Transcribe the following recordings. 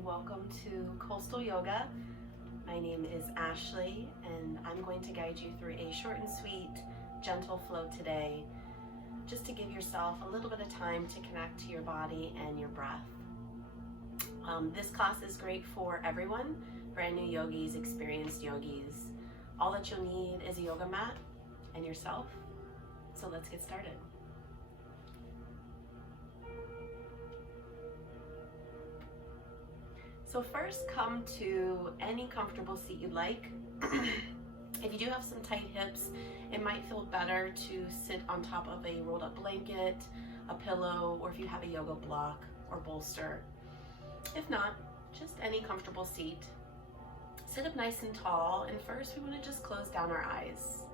and welcome to Coastal Yoga. My name is Ashley and I'm going to guide you through a short and sweet, gentle flow today, just to give yourself a little bit of time to connect to your body and your breath. This class is great for everyone, brand new yogis, experienced yogis. All that you'll need is a yoga mat and yourself. So let's get started. So first, come to any comfortable seat you'd like. If you do have some tight hips, it might feel better to sit on top of a rolled up blanket, a pillow, or if you have a yoga block or bolster. If not, just any comfortable seat. Sit up nice and tall, and first we want to just close down our eyes.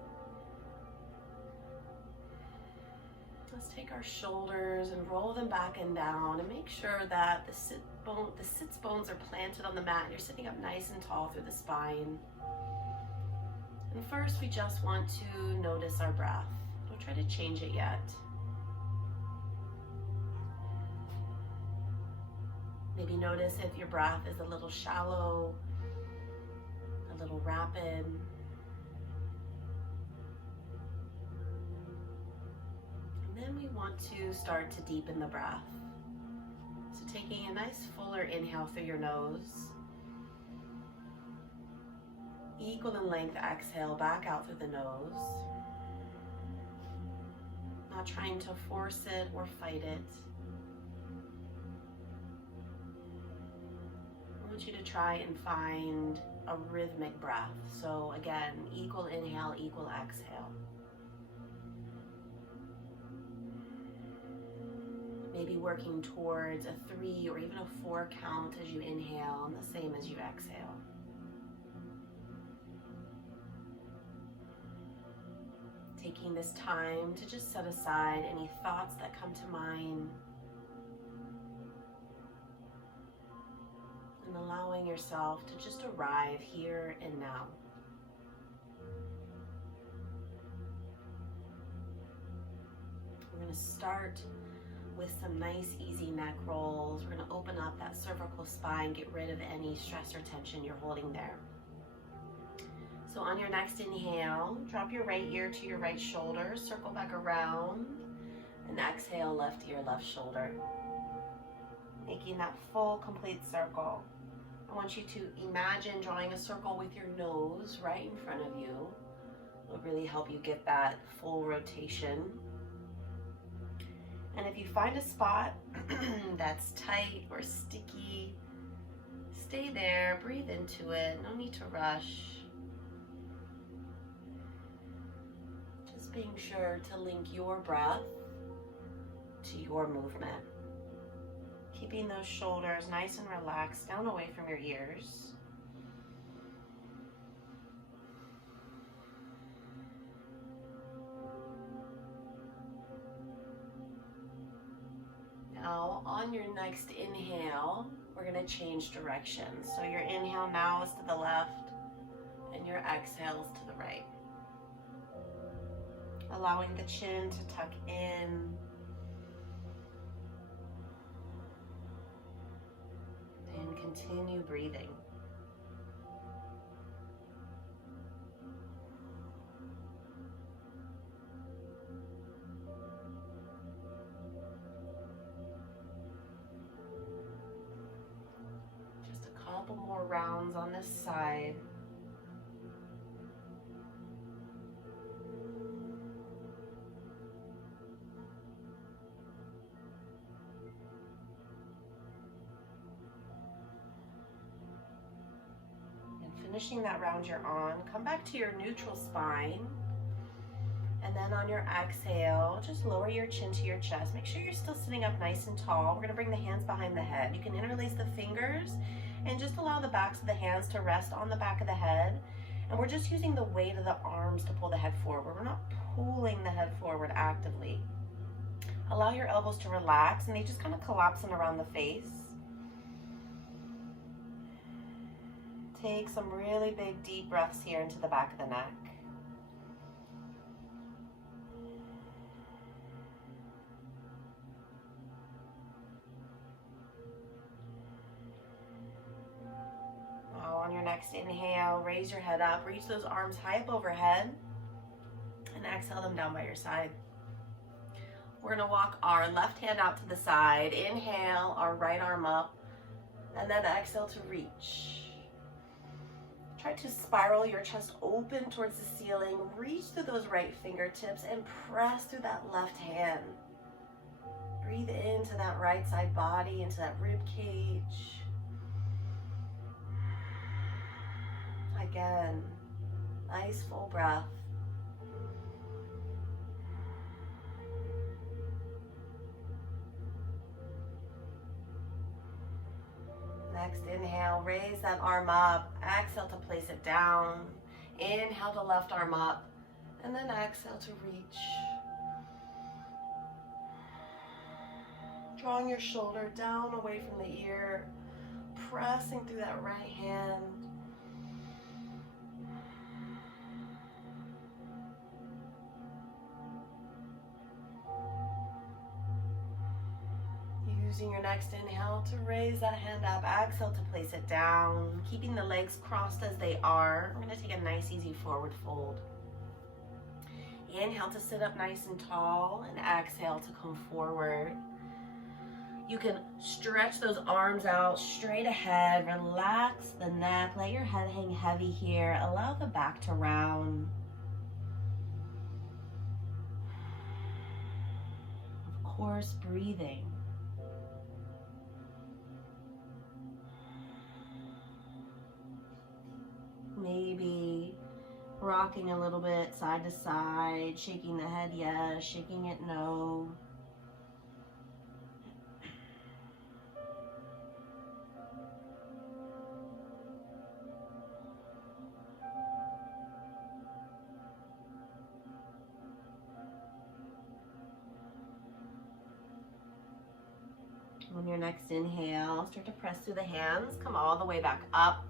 Let's take our shoulders and roll them back and down and make sure that the sits bones are planted on the mat and you're sitting up nice and tall through the spine. And first we just want to notice our breath. Don't try to change it yet. Maybe notice if your breath is a little shallow, a little rapid. And then we want to start to deepen the breath. So taking a nice fuller inhale through your nose. Equal in length exhale back out through the nose. Not trying to force it or fight it. I want you to try and find a rhythmic breath. So again, equal inhale, equal exhale. Maybe working towards a 3 or even a 4 count as you inhale and the same as you exhale. Taking this time to just set aside any thoughts that come to mind and allowing yourself to just arrive here and now. We're going to start with some nice easy neck rolls. We're going to open up that cervical spine, get rid of any stress or tension you're holding there. So on your next inhale, drop your right ear to your right shoulder, circle back around, and exhale left ear, left shoulder. Making that full, complete circle. I want you to imagine drawing a circle with your nose right in front of you. It'll really help you get that full rotation. And if you find a spot that's tight or sticky, stay there, breathe into it, no need to rush. Just being sure to link your breath to your movement. Keeping those shoulders nice and relaxed, down away from your ears. Now, on your next inhale, we're going to change directions. So your inhale now is to the left, and your exhale is to the right. Allowing the chin to tuck in. And continue breathing. Couple more rounds on this side. And finishing that round you're on, come back to your neutral spine. And then on your exhale, just lower your chin to your chest. Make sure you're still sitting up nice and tall. We're going to bring the hands behind the head. You can interlace the fingers and just allow the backs of the hands to rest on the back of the head. And we're just using the weight of the arms to pull the head forward. We're not pulling the head forward actively. Allow your elbows to relax and they just kind of collapse in around the face. Take some really big deep breaths here into the back of the neck. next inhale, raise your head up, reach those arms high up overhead, and exhale them down by your side. We're gonna walk our left hand out to the side. Inhale, our right arm up, and then exhale to reach. Try to spiral your chest open towards the ceiling. Reach through those right fingertips and press through that left hand. Breathe into that right side body, into that rib cage. Again, nice full breath. Next inhale, raise that arm up. Exhale to place it down. Inhale the left arm up, and then exhale to reach. Drawing your shoulder down away from the ear, pressing through that right hand. Using your next inhale to raise that hand up, exhale to place it down, keeping the legs crossed as they are. We're going to take a nice easy forward fold. Inhale to sit up nice and tall, and exhale to come forward. You can stretch those arms out straight ahead, relax the neck, let your head hang heavy here, allow the back to round. Of course, breathing. Maybe rocking a little bit side to side, shaking the head yes, shaking it no. On your next inhale, start to press through the hands, come all the way back up.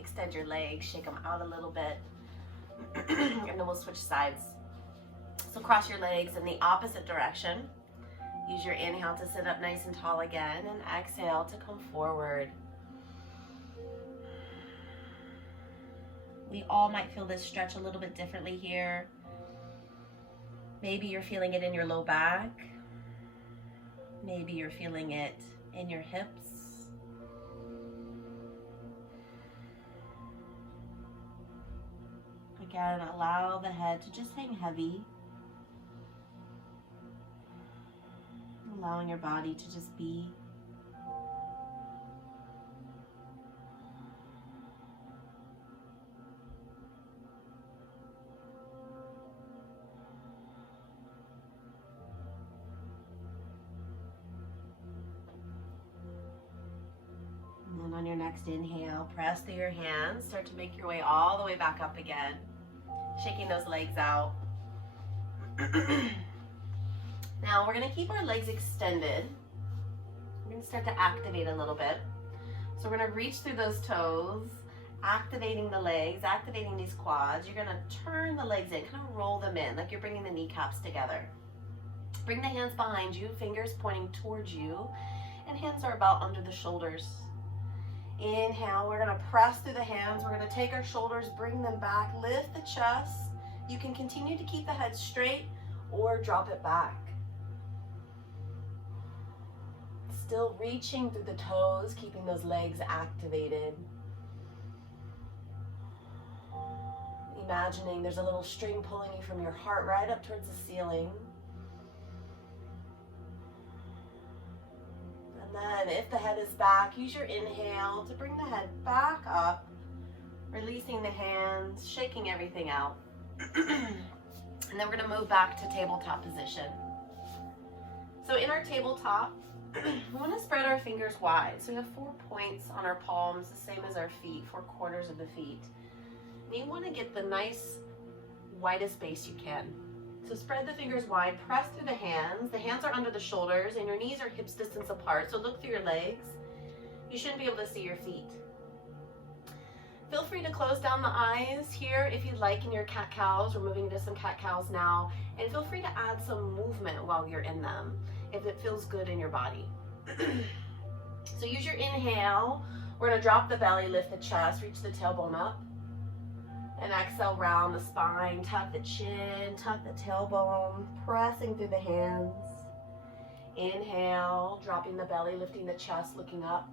Extend your legs, shake them out a little bit, and then we'll switch sides. So cross your legs in the opposite direction. Use your inhale to sit up nice and tall again, and exhale to come forward. We all might feel this stretch a little bit differently here. Maybe you're feeling it in your low back. Maybe you're feeling it in your hips. Again, allow the head to just hang heavy. Allowing your body to just be. And then on your next inhale, press through your hands. Start to make your way all the way back up again. Shaking those legs out. Now we're going to keep our legs extended. We're going to start to activate a little bit. So we're going to reach through those toes, activating the legs, activating these quads. You're going to turn the legs in, kind of roll them in like you're bringing the kneecaps together. Bring the hands behind you, fingers pointing towards you, and hands are about under the shoulders. Inhale, we're going to press through the hands. We're going to take our shoulders, bring them back, lift the chest. You can continue to keep the head straight or drop it back. Still reaching through the toes, keeping those legs activated. Imagining there's a little string pulling you from your heart right up towards the ceiling. And then if the head is back, use your inhale to bring the head back up, releasing the hands, shaking everything out. And then we're going to move back to tabletop position. So in our tabletop, we want to spread our fingers wide. So we have 4 points on our palms, the same as our feet, 4/4 of the feet. And you want to get the nice widest base you can. So spread the fingers wide, press through the hands. The hands are under the shoulders and your knees are hips distance apart. So look through your legs. You shouldn't be able to see your feet. Feel free to close down the eyes here if you'd like in your cat-cows. We're moving into some cat-cows now. And feel free to add some movement while you're in them if it feels good in your body. So use your inhale, We're gonna drop the belly, lift the chest, reach the tailbone up. And exhale, round the spine, tuck the chin, tuck the tailbone, pressing through the hands. Inhale, dropping the belly, lifting the chest, looking up.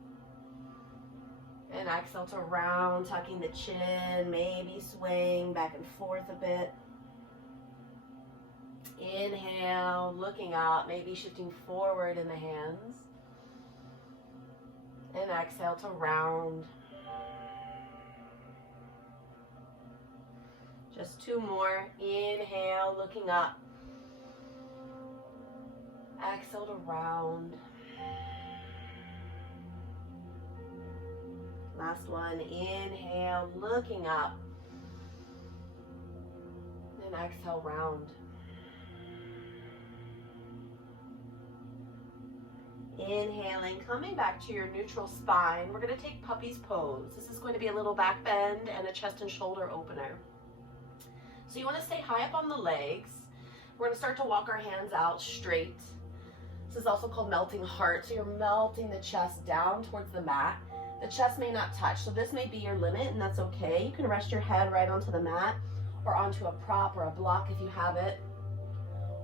And exhale to round, tucking the chin, maybe swaying back and forth a bit. Inhale, looking up, maybe shifting forward in the hands. And exhale to round. Just two more. Inhale, looking up. Exhale to round. Last one. Inhale, looking up. And exhale, round. Inhaling, coming back to your neutral spine. We're going to take puppy's pose. This is going to be a little back bend and a chest and shoulder opener. So you want to stay high up on the legs. We're going to start to walk our hands out straight. This is also called melting heart. So you're melting the chest down towards the mat. The chest may not touch, so this may be your limit, and that's okay. You can rest your head right onto the mat or onto a prop or a block if you have it.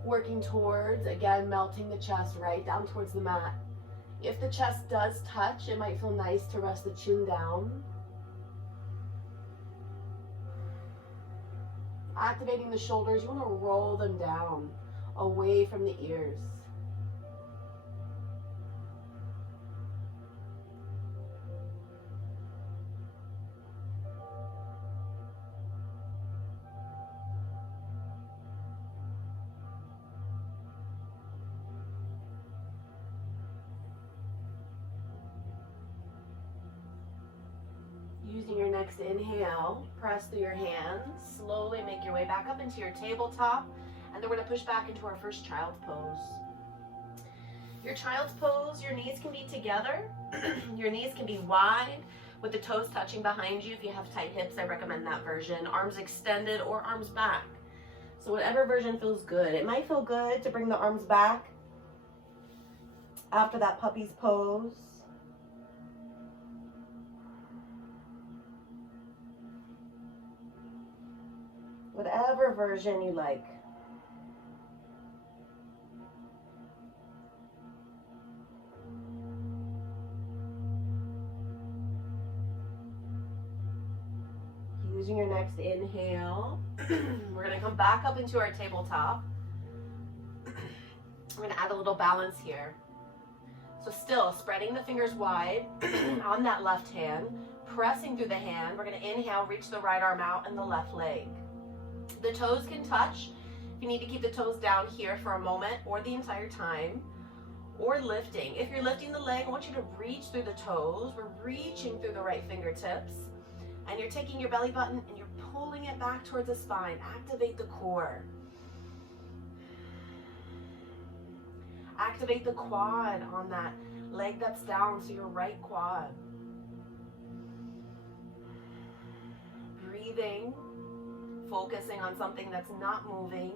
Working towards, again, melting the chest right down towards the mat. If the chest does touch, it might feel nice to rest the chin down. Activating the shoulders, you want to roll them down, away from the ears. Using your next inhale, press through your hands, slowly make your way back up into your tabletop, and then we're going to push back into our first child's pose. Your child's pose, your knees can be together, your knees can be wide, with the toes touching behind you. If you have tight hips, I recommend that version. Arms extended or arms back. So whatever version feels good. It might feel good to bring the arms back after that puppy's pose. Whatever version you like. Using your next inhale, we're going to come back up into our tabletop. We're going to add a little balance here. So still spreading the fingers wide on that left hand, pressing through the hand. We're going to inhale, reach the right arm out and the left leg. The toes can touch. If you need to keep the toes down here for a moment or the entire time, or lifting. If you're lifting the leg, I want you to reach through the toes. We're reaching through the right fingertips, and you're taking your belly button and you're pulling it back towards the spine. Activate the core. Activate the quad on that leg that's down, so your right quad. Breathing. Focusing on something that's not moving.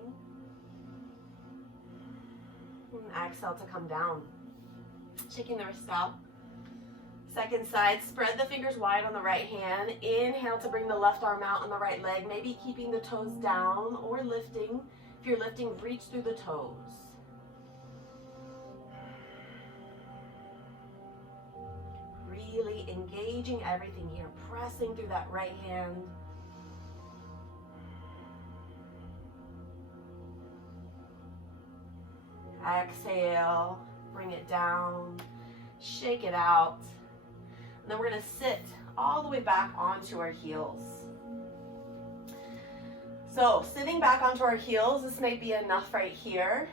And exhale to come down. Shaking the wrist out. Second side, spread the fingers wide on the right hand. Inhale to bring the left arm out on the right leg. Maybe keeping the toes down or lifting. If you're lifting, reach through the toes. Really engaging everything here. Pressing through that right hand. Exhale, bring it down, shake it out. And then we're going to sit all the way back onto our heels. So sitting back onto our heels, this may be enough right here.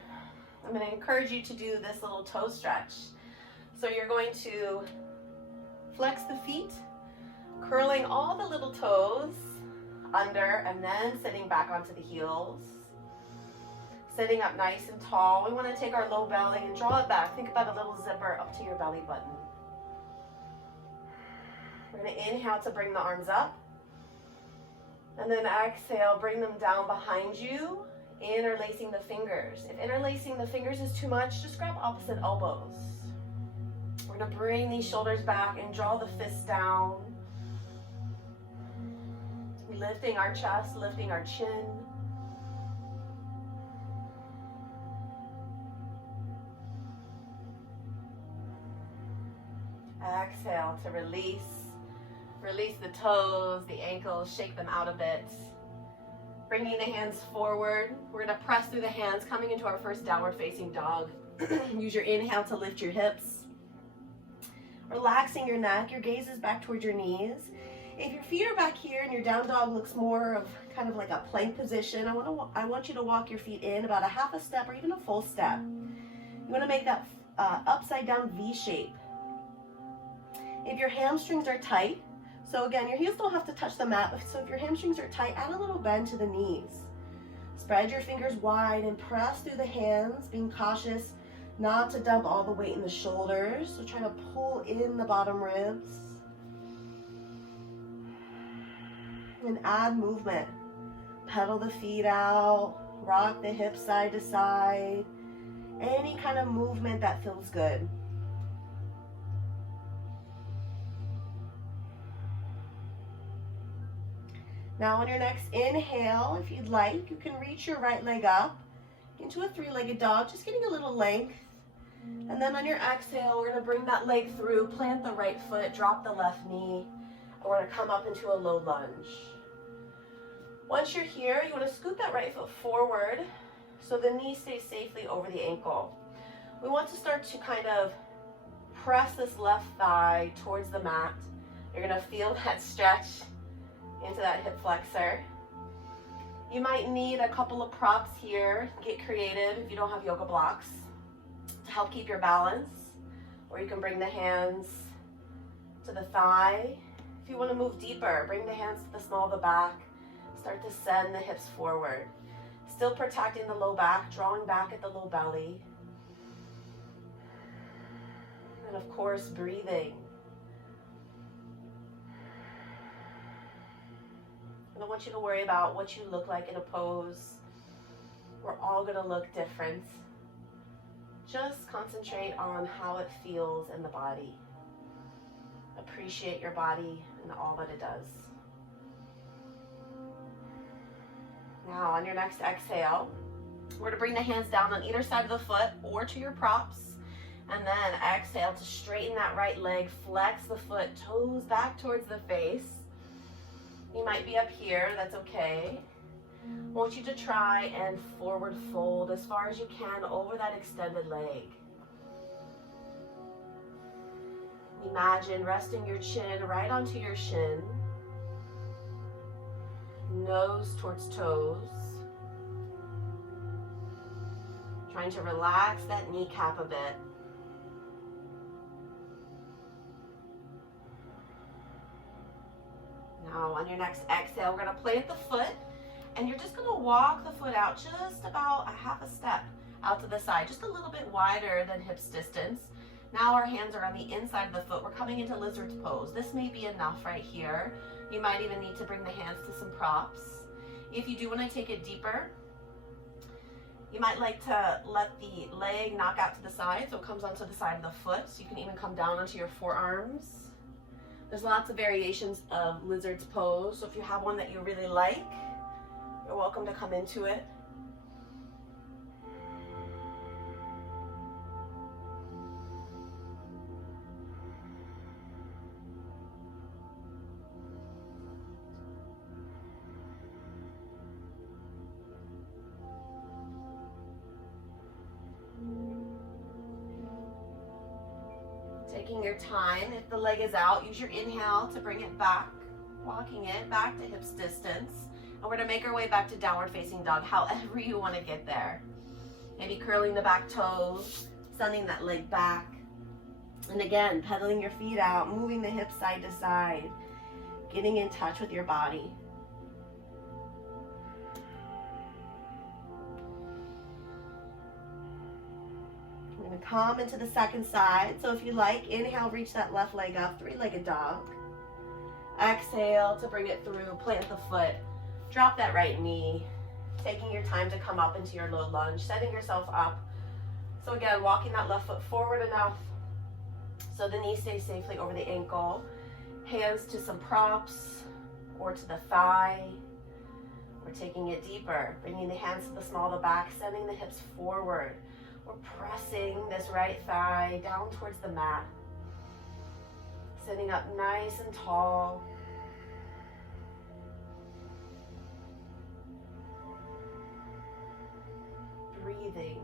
I'm going to encourage you to do this little toe stretch. So you're going to flex the feet, curling all the little toes under, and then sitting back onto the heels. Sitting up nice and tall. We want to take our low belly and draw it back. Think about a little zipper up to your belly button. We're going to inhale to bring the arms up. And then exhale, bring them down behind you, interlacing the fingers. If interlacing the fingers is too much, just grab opposite elbows. We're going gonna bring these shoulders back and draw the fists down. Lifting our chest, lifting our chin. Exhale to release. Release the toes, the ankles, shake them out a bit. Bringing the hands forward. We're gonna press through the hands, coming into our first downward facing dog. Use your inhale to lift your hips. Relaxing your neck, your gaze is back towards your knees. If your feet are back here and your down dog looks more of kind of like a plank position, I want you to walk your feet in about a half a step or even a full step. You want to make that upside down V shape. If your hamstrings are tight, so again, your heels don't have to touch the mat, so if your hamstrings are tight, add a little bend to the knees. Spread your fingers wide and press through the hands, being cautious not to dump all the weight in the shoulders. So try to pull in the bottom ribs. And add movement. Pedal the feet out, rock the hips side to side. Any kind of movement that feels good. Now on your next inhale, if you'd like, you can reach your right leg up into a three-legged dog, just getting a little length. And then on your exhale, we're gonna bring that leg through, plant the right foot, drop the left knee, and we're gonna come up into a low lunge. Once you're here, you wanna scoot that right foot forward so the knee stays safely over the ankle. We want to start to kind of press this left thigh towards the mat. You're gonna feel that stretch into that hip flexor. You might need a couple of props here. Get creative if you don't have yoga blocks to help keep your balance. Or you can bring the hands to the thigh. If you want to move deeper, bring the hands to the small of the back. Start to send the hips forward. Still protecting the low back, drawing back at the low belly. And of course, breathing. I don't want you to worry about what you look like in a pose. We're all gonna look different. Just concentrate on how it feels in the body. Appreciate your body and all that it does. Now on your next exhale, we're gonna bring the hands down on either side of the foot or to your props. And then exhale to straighten that right leg, flex the foot, toes back towards the face. You might be up here, that's okay. I want you to try and forward fold as far as you can over that extended leg. Imagine resting your chin right onto your shin. Nose towards toes. Trying to relax that kneecap a bit. Now on your next exhale, we're gonna plant the foot and you're just gonna walk the foot out just about a half a step out to the side, just a little bit wider than hips distance. Now our hands are on the inside of the foot. We're coming into lizard's pose. This may be enough right here. You might even need to bring the hands to some props. If you do wanna take it deeper, you might like to let the leg knock out to the side so it comes onto the side of the foot. So you can even come down onto your forearms. There's lots of variations of lizard's pose, so if you have one that you really like, you're welcome to come into it. Taking your time, if the leg is out, use your inhale to bring it back, walking it back to hips distance. And we're gonna make our way back to downward facing dog, however you wanna get there. Maybe curling the back toes, sending that leg back. And again, pedaling your feet out, moving the hips side to side, getting in touch with your body. Come into the second side. So if you like, inhale, reach that left leg up, three-legged dog. Exhale to bring it through, plant the foot, drop that right knee, taking your time to come up into your low lunge, setting yourself up. So again, walking that left foot forward enough So the knee stays safely over the ankle. Hands to some props or to the thigh. We're taking it deeper, bringing the hands to the small of the back, sending the hips forward. We're pressing this right thigh down towards the mat. Sitting up nice and tall. Breathing.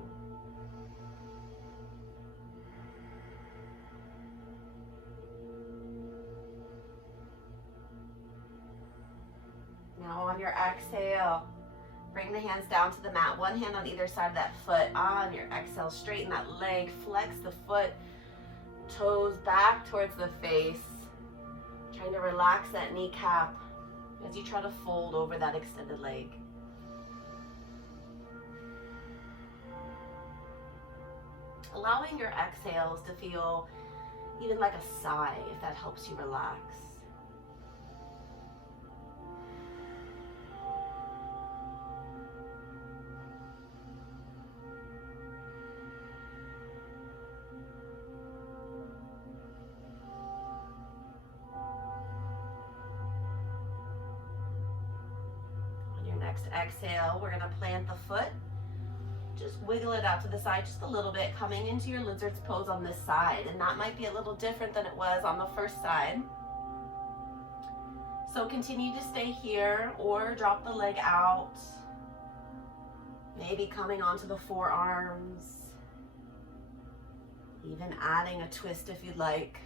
Now on your exhale, bring the hands down to the mat. One hand on either side of that foot. On your exhale, straighten that leg, flex the foot, toes back towards the face. Trying to relax that kneecap as you try to fold over that extended leg. Allowing your exhales to feel even like a sigh, if that helps you relax. On your next exhale, we're going to plant the foot. Just wiggle it out to the side just a little bit, coming into your lizard's pose on this side. And that might be a little different than it was on the first side. So continue to stay here or drop the leg out. Maybe coming onto the forearms. Even adding a twist if you'd like.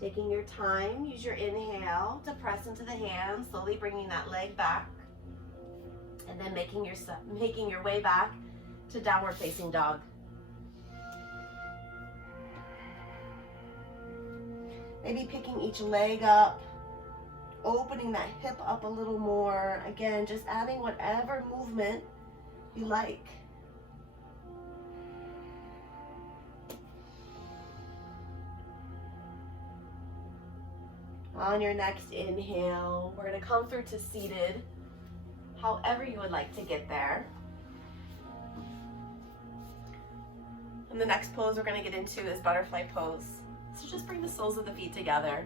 Taking your time, use your inhale to press into the hands, slowly bringing that leg back, and then making your way back to downward facing dog. Maybe picking each leg up, opening that hip up a little more. Again, just adding whatever movement you like. On your next inhale, we're going to come through to seated, however you would like to get there. And the next pose we're going to get into is butterfly pose. So just bring the soles of the feet together.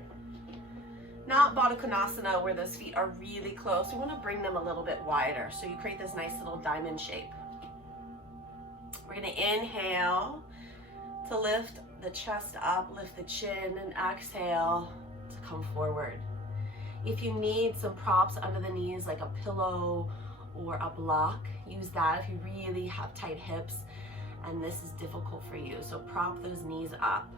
Not Baddha Konasana where those feet are really close. We want to bring them a little bit wider so you create this nice little diamond shape. We're going to inhale to lift the chest up, lift the chin, and exhale to come forward. If you need some props under the knees like a pillow or a block, use that if you really have tight hips and this is difficult for you. So prop those knees up.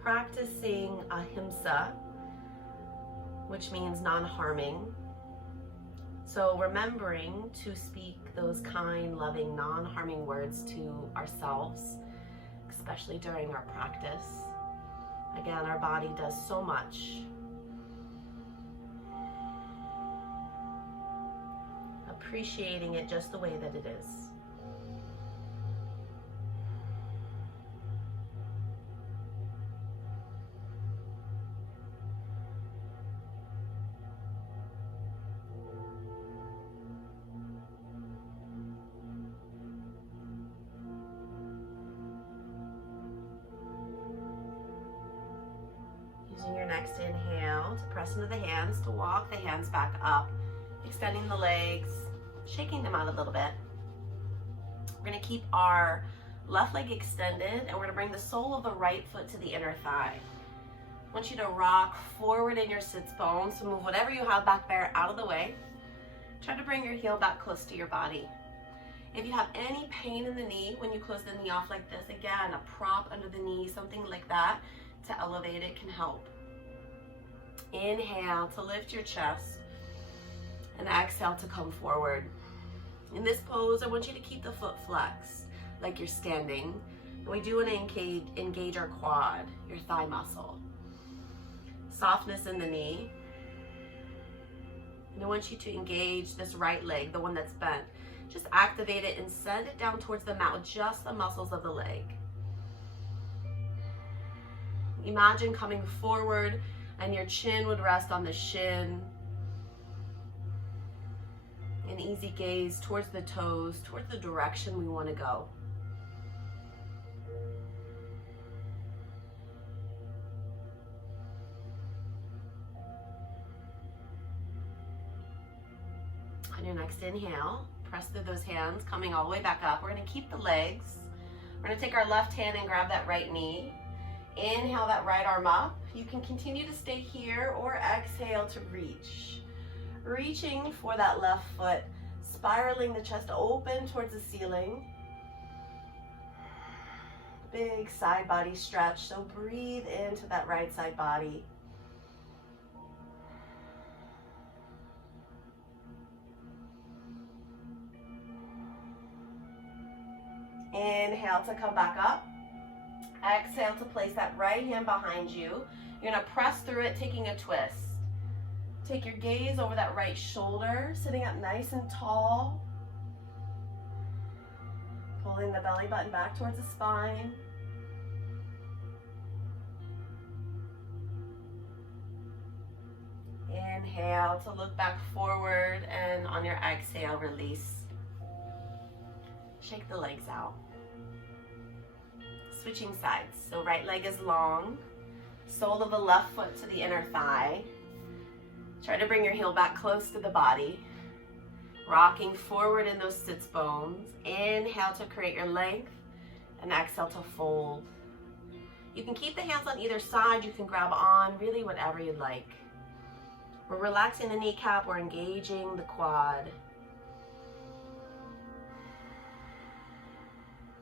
Practicing ahimsa, which means non-harming. So remembering to speak those kind, loving, non-harming words to ourselves, especially during our practice. Again, our body does so much. Appreciating it just the way that it is. Using your next inhale to press into the hands, to walk the hands back up, extending the legs, shaking them out a little bit. We're going to keep our left leg extended and we're going to bring the sole of the right foot to the inner thigh. I want you to rock forward in your sits bones, so move whatever you have back there out of the way. Try to bring your heel back close to your body. If you have any pain in the knee when you close the knee off like this, again, a prop under the knee, something like that to elevate it can help. Inhale to lift your chest and exhale to come forward. In this pose, I want you to keep the foot flexed like you're standing. And we do want to engage our quad, your thigh muscle. Softness in the knee. And I want you to engage this right leg, the one that's bent. Just activate it and send it down towards the mat with just the muscles of the leg. Imagine coming forward and your chin would rest on the shin. An easy gaze towards the toes, towards the direction we want to go. On your next inhale, press through those hands, coming all the way back up. We're going to keep the legs. We're going to take our left hand and grab that right knee. Inhale that right arm up. You can continue to stay here or exhale to reach. Reaching for that left foot, spiraling the chest open towards the ceiling. Big side body stretch, so breathe into that right side body. Inhale to come back up. Exhale to place that right hand behind you. You're going to press through it, taking a twist. Take your gaze over that right shoulder, sitting up nice and tall. Pulling the belly button back towards the spine. Inhale to look back forward, and on your exhale, release. Shake the legs out. Switching sides. So right leg is long. Sole of the left foot to the inner thigh. Try to bring your heel back close to the body. Rocking forward in those sits bones. Inhale to create your length, and exhale to fold. You can keep the hands on either side. You can grab on, really whatever you'd like. We're relaxing the kneecap. We're engaging the quad.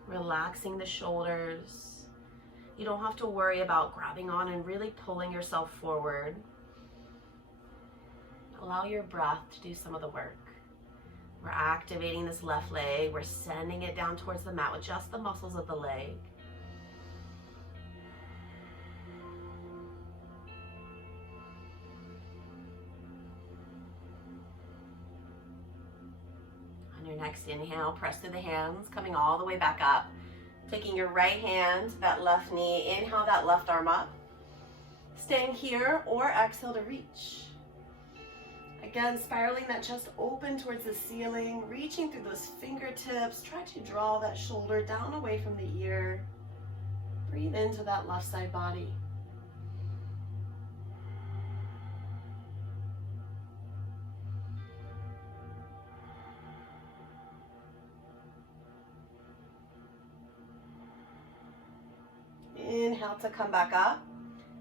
Relaxing the shoulders. You don't have to worry about grabbing on and really pulling yourself forward. Allow your breath to do some of the work. We're activating this left leg. We're sending it down towards the mat with just the muscles of the leg. On your next inhale, press through the hands, coming all the way back up. Taking your right hand to that left knee. Inhale that left arm up. Staying here or exhale to reach. Again, spiraling that chest open towards the ceiling, reaching through those fingertips. Try to draw that shoulder down away from the ear. Breathe into that left side body. Inhale to come back up.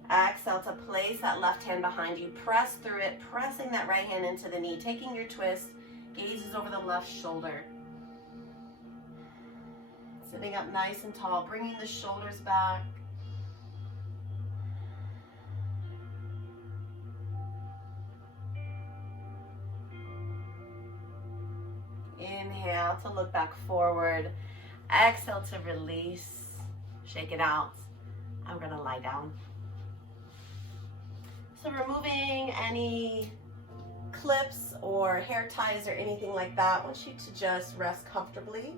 Exhale to place that left hand behind you. Press through it, pressing that right hand into the knee. Taking your twist, gazes over the left shoulder. Sitting up nice and tall, bringing the shoulders back. Inhale to look back forward. Exhale to release. Shake it out. I'm going to lie down. So removing any clips or hair ties or anything like that, I want you to just rest comfortably,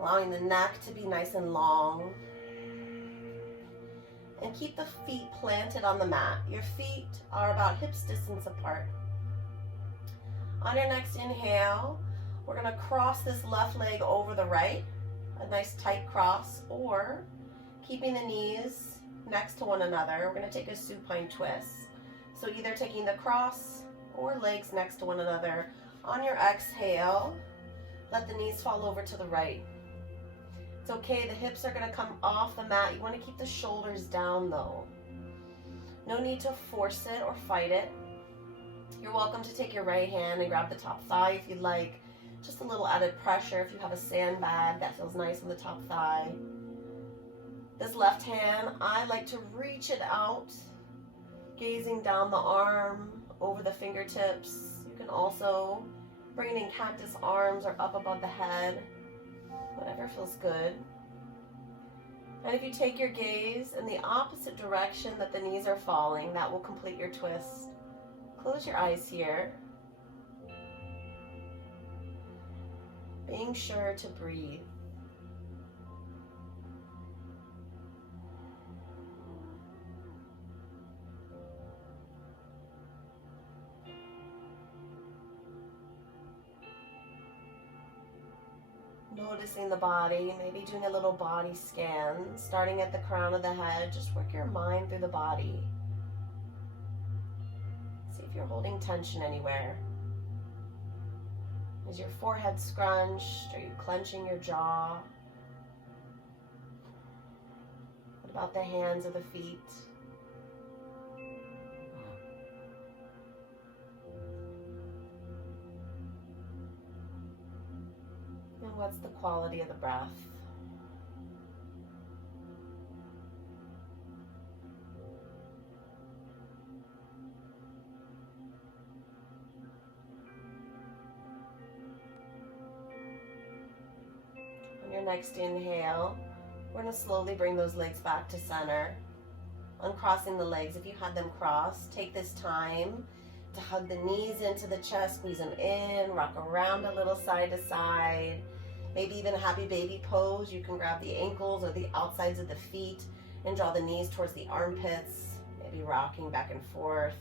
allowing the neck to be nice and long. And keep the feet planted on the mat. Your feet are about hips distance apart. On your next inhale, we're going to cross this left leg over the right, a nice tight cross, or keeping the knees next to one another, we're going to take a supine twist. So either taking the cross or legs next to one another. On your exhale, let the knees fall over to the right. It's okay, the hips are going to come off the mat. You want to keep the shoulders down though. No need to force it or fight it. You're welcome to take your right hand and grab the top thigh if you'd like. Just a little added pressure if you have a sandbag that feels nice on the top thigh. This left hand, I like to reach it out, gazing down the arm, over the fingertips. You can also bring it in cactus arms or up above the head, whatever feels good. And if you take your gaze in the opposite direction that the knees are falling, that will complete your twist. Close your eyes here. Being sure to breathe. Noticing the body, maybe doing a little body scan, starting at the crown of the head. Just work your mind through the body. See if you're holding tension anywhere. Is your forehead scrunched? Are you clenching your jaw? What about the hands or the feet? And what's the quality of the breath? On your next inhale, we're going to slowly bring those legs back to center. Uncrossing the legs, if you had them crossed, take this time to hug the knees into the chest, squeeze them in, rock around a little side to side. Maybe even a happy baby pose. You can grab the ankles or the outsides of the feet and draw the knees towards the armpits. Maybe rocking back and forth.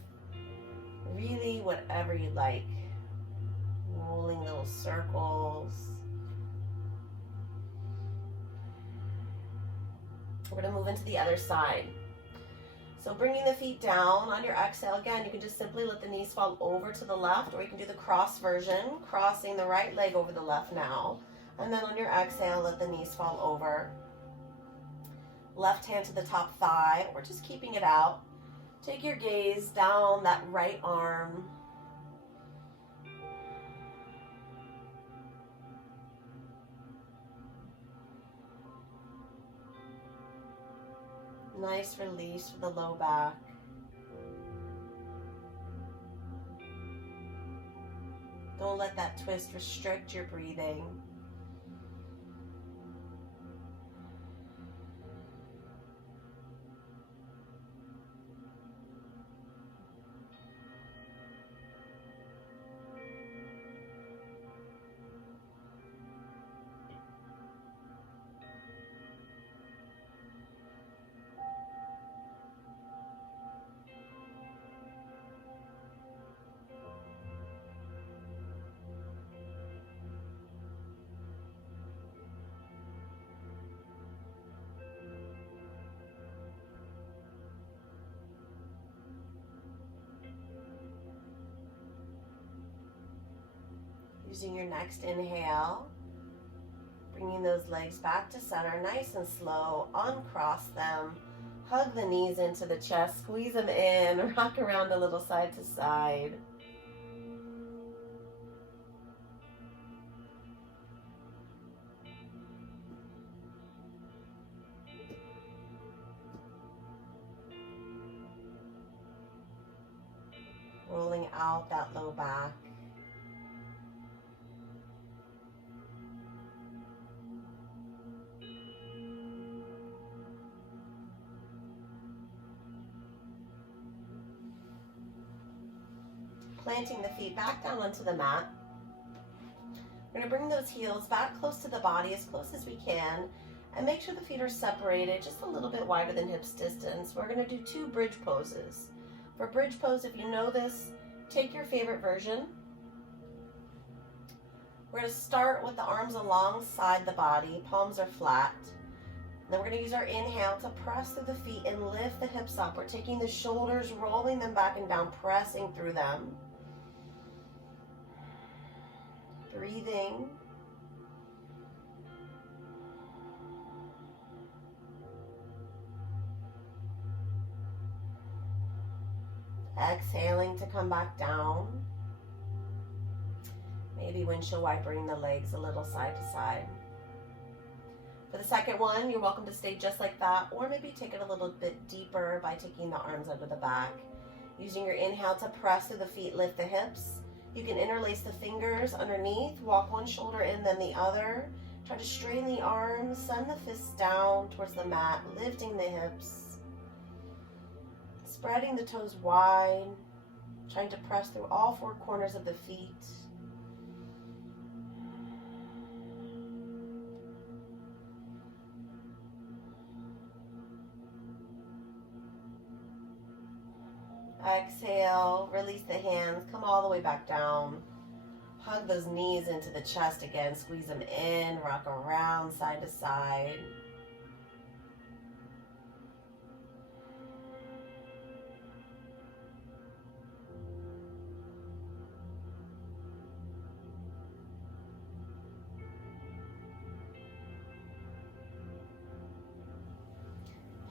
Really whatever you like. Rolling little circles. We're going to move into the other side. So bringing the feet down on your exhale, again, you can just simply let the knees fall over to the left, or you can do the cross version, crossing the right leg over the left now. And then on your exhale, let the knees fall over. Left hand to the top thigh, or just keeping it out. Take your gaze down that right arm. Nice release for the low back. Don't let that twist restrict your breathing. Using your next inhale, bringing those legs back to center, nice and slow, uncross them, hug the knees into the chest, squeeze them in, rock around a little side to side. Rolling out that low back. Planting the feet back down onto the mat. We're going to bring those heels back close to the body, as close as we can, and make sure the feet are separated just a little bit wider than hips distance. We're going to do 2 bridge poses. For bridge pose, if you know this, take your favorite version. We're going to start with the arms alongside the body, palms are flat. Then we're going to use our inhale to press through the feet and lift the hips up. We're taking the shoulders, rolling them back and down, pressing through them. Breathing. Exhaling to come back down. Maybe windshield wipering the legs a little side to side. For the second one, you're welcome to stay just like that, or maybe take it a little bit deeper by taking the arms under the back. Using your inhale to press through the feet, lift the hips. You can interlace the fingers underneath, walk one shoulder in, then the other. Try to straighten the arms, send the fists down towards the mat, lifting the hips. Spreading the toes wide, trying to press through all 4 corners of the feet. Exhale, release the hands, come all the way back down. Hug those knees into the chest again, squeeze them in, rock around side to side.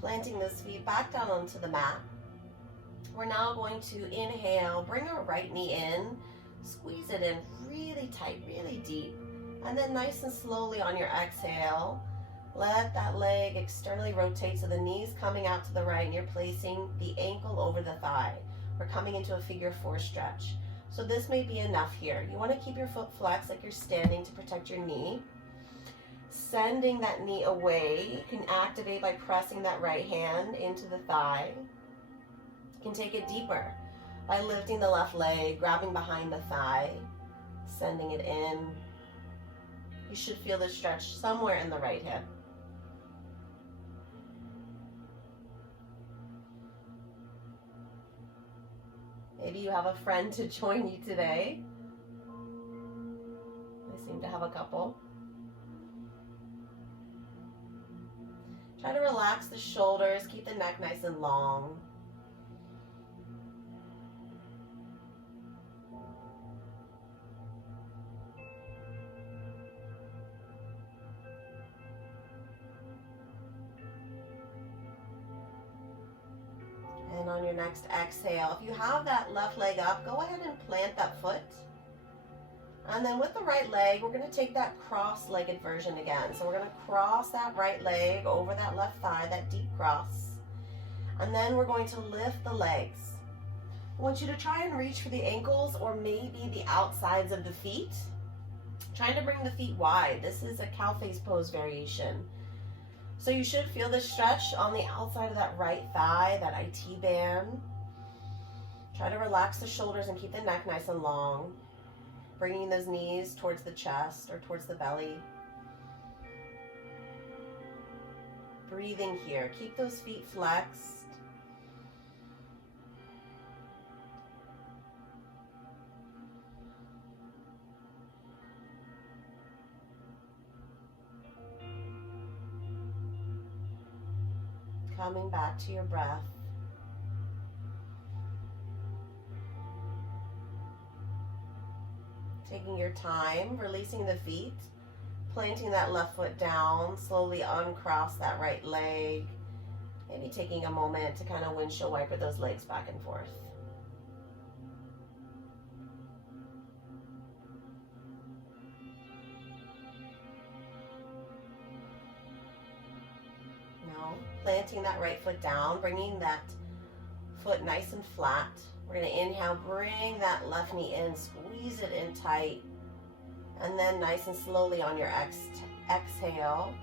Planting those feet back down onto the mat. We're now going to inhale, bring our right knee in, squeeze it in really tight, really deep. And then nice and slowly on your exhale, let that leg externally rotate so the knee's coming out to the right and you're placing the ankle over the thigh. We're coming into a figure four stretch. So this may be enough here. You want to keep your foot flexed like you're standing to protect your knee. Sending that knee away, you can activate by pressing that right hand into the thigh. You can take it deeper by lifting the left leg, grabbing behind the thigh, sending it in. You should feel the stretch somewhere in the right hip. Maybe you have a friend to join you today. I seem to have a couple. Try to relax the shoulders, keep the neck nice and long. And on your next exhale, if you have that left leg up, go ahead and plant that foot. And then with the right leg, we're going to take that cross-legged version again. So we're going to cross that right leg over that left thigh, that deep cross. And then we're going to lift the legs. I want you to try and reach for the ankles or maybe the outsides of the feet. Trying to bring the feet wide. This is a cow face pose variation. So you should feel the stretch on the outside of that right thigh, that IT band. Try to relax the shoulders and keep the neck nice and long. Bringing those knees towards the chest or towards the belly. Breathing here. Keep those feet flexed. Coming back to your breath. Taking your time, releasing the feet, planting that left foot down, slowly uncross that right leg. Maybe taking a moment to kind of windshield wiper those legs back and forth. Now, planting that right foot down, bringing that foot nice and flat. We're going to inhale, bring that left knee in, squeeze it in tight, and then nice and slowly on your exhale,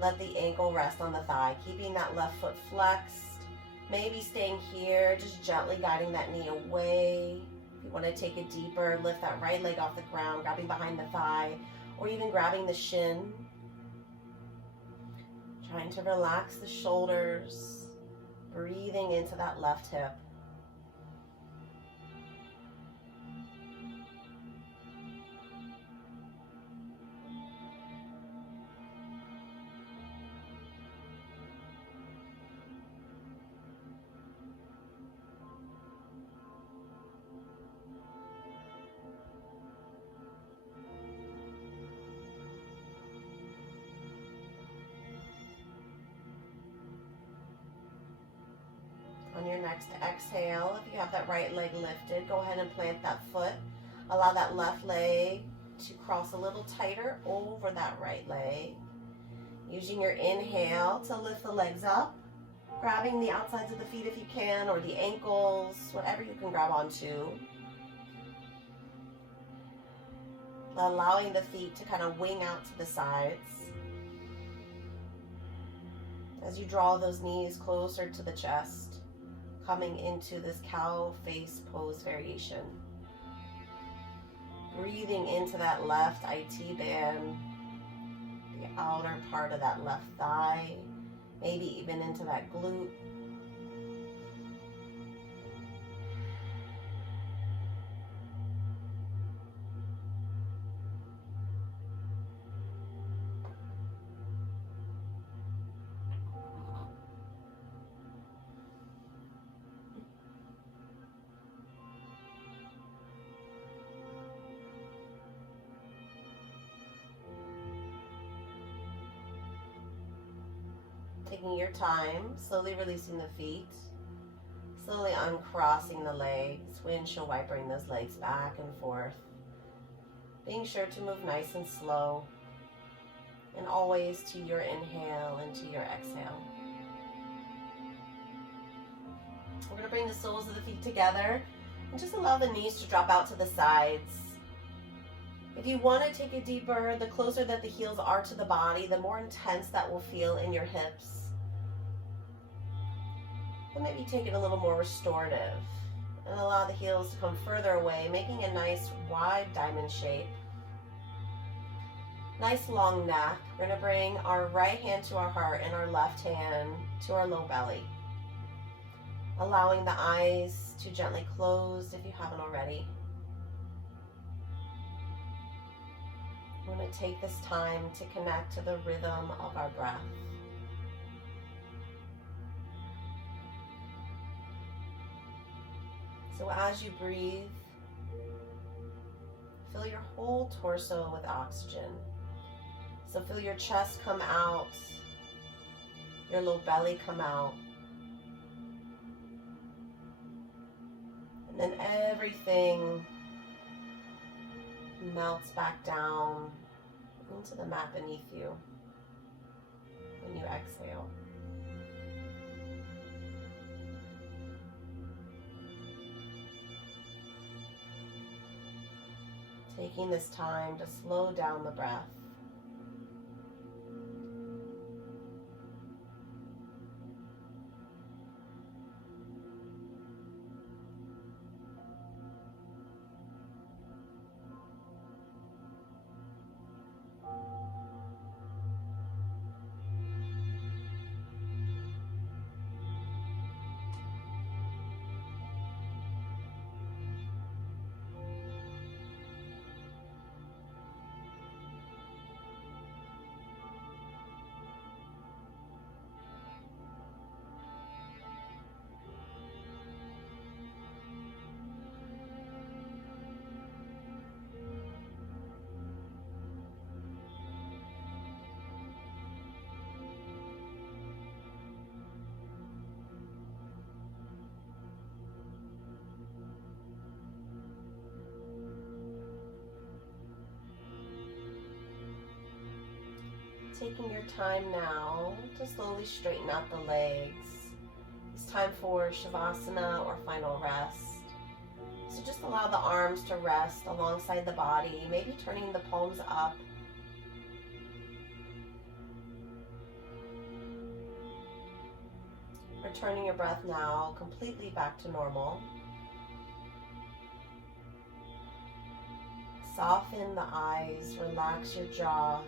let the ankle rest on the thigh, keeping that left foot flexed, maybe staying here, just gently guiding that knee away. If you want to take it deeper, lift that right leg off the ground, grabbing behind the thigh, or even grabbing the shin. Trying to relax the shoulders, breathing into that left hip. On your next exhale, if you have that right leg lifted, go ahead and plant that foot. Allow that left leg to cross a little tighter over that right leg. Using your inhale to lift the legs up, grabbing the outsides of the feet if you can, or the ankles, whatever you can grab onto. Allowing the feet to kind of wing out to the sides. As you draw those knees closer to the chest. Coming into this cow face pose variation. Breathing into that left IT band, the outer part of that left thigh, maybe even into that glute. Taking your time, slowly releasing the feet, slowly uncrossing the legs, windshield wipering those legs back and forth. Being sure to move nice and slow, and always to your inhale and to your exhale. We're going to bring the soles of the feet together and just allow the knees to drop out to the sides. If you want to take it deeper, the closer that the heels are to the body, the more intense that will feel in your hips. And maybe take it a little more restorative and allow the heels to come further away, making a nice wide diamond shape. Nice long neck. We're going to bring our right hand to our heart and our left hand to our low belly. Allowing the eyes to gently close if you haven't already. We're going to take this time to connect to the rhythm of our breath. So as you breathe, fill your whole torso with oxygen. So feel your chest come out, your low belly come out, and then everything melts back down into the mat beneath you when you exhale. Taking this time to slow down the breath. Taking your time now to slowly straighten out the legs. It's time for Shavasana or final rest. So just allow the arms to rest alongside the body, maybe turning the palms up. Returning your breath now completely back to normal. Soften the eyes, relax your jaw.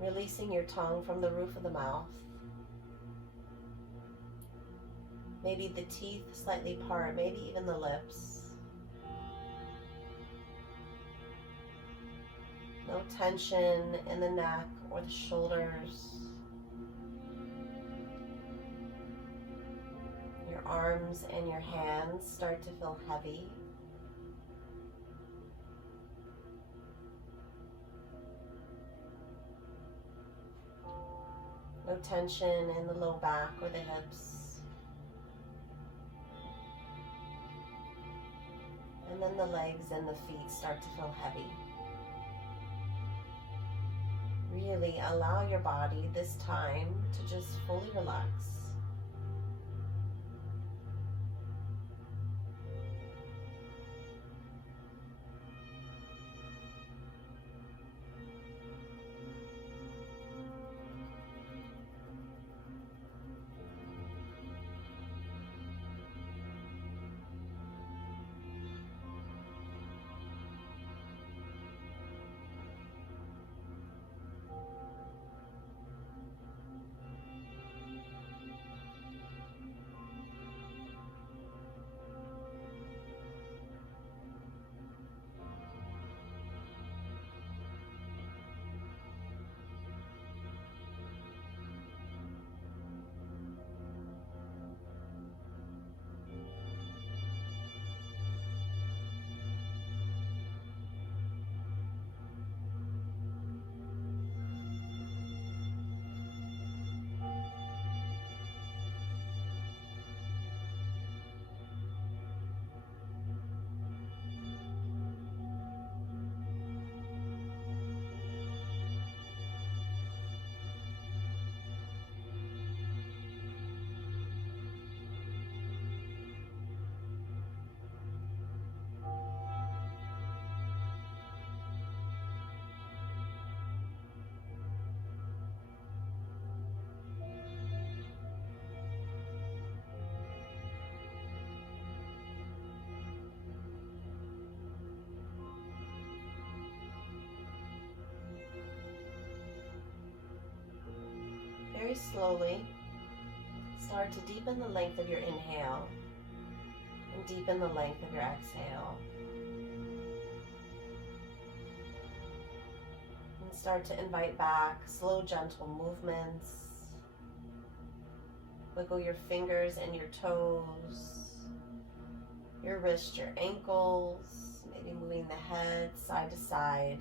Releasing your tongue from the roof of the mouth. Maybe the teeth slightly part, maybe even the lips. No tension in the neck or the shoulders. Your arms and your hands start to feel heavy. No tension in the low back or the hips. And then the legs and the feet start to feel heavy. Really allow your body this time to just fully relax. very slowly, start to deepen the length of your inhale and deepen the length of your exhale. And start to invite back slow, gentle movements. Wiggle your fingers and your toes, your wrists, your ankles, maybe moving the head side to side.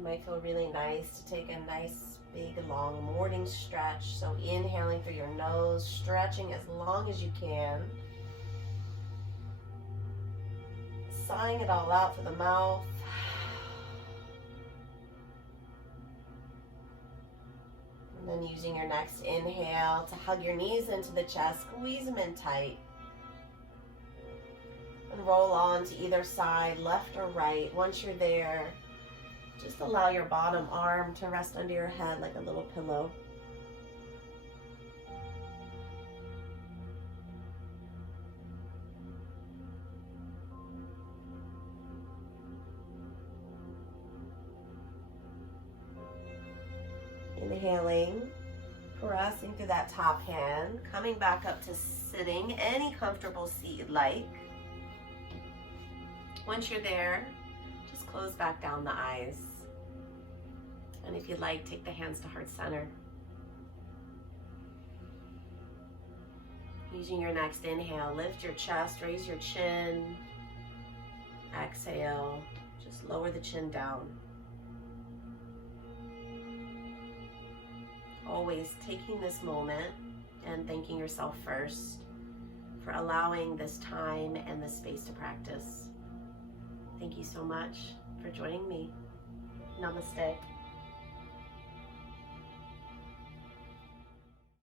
It might feel really nice to take a nice, big, long morning stretch. So inhaling through your nose, stretching as long as you can. Sighing it all out through the mouth. And then using your next inhale to hug your knees into the chest, squeeze them in tight. And roll on to either side, left or right. Once you're there, just allow your bottom arm to rest under your head like a little pillow. Inhaling, pressing through that top hand, coming back up to sitting, any comfortable seat you'd like. Once you're there, just close back down the eyes. And if you'd like, take the hands to heart center. Using your next inhale, lift your chest, raise your chin. Exhale, just lower the chin down. Always taking this moment and thanking yourself first for allowing this time and this space to practice. Thank you so much for joining me. Namaste.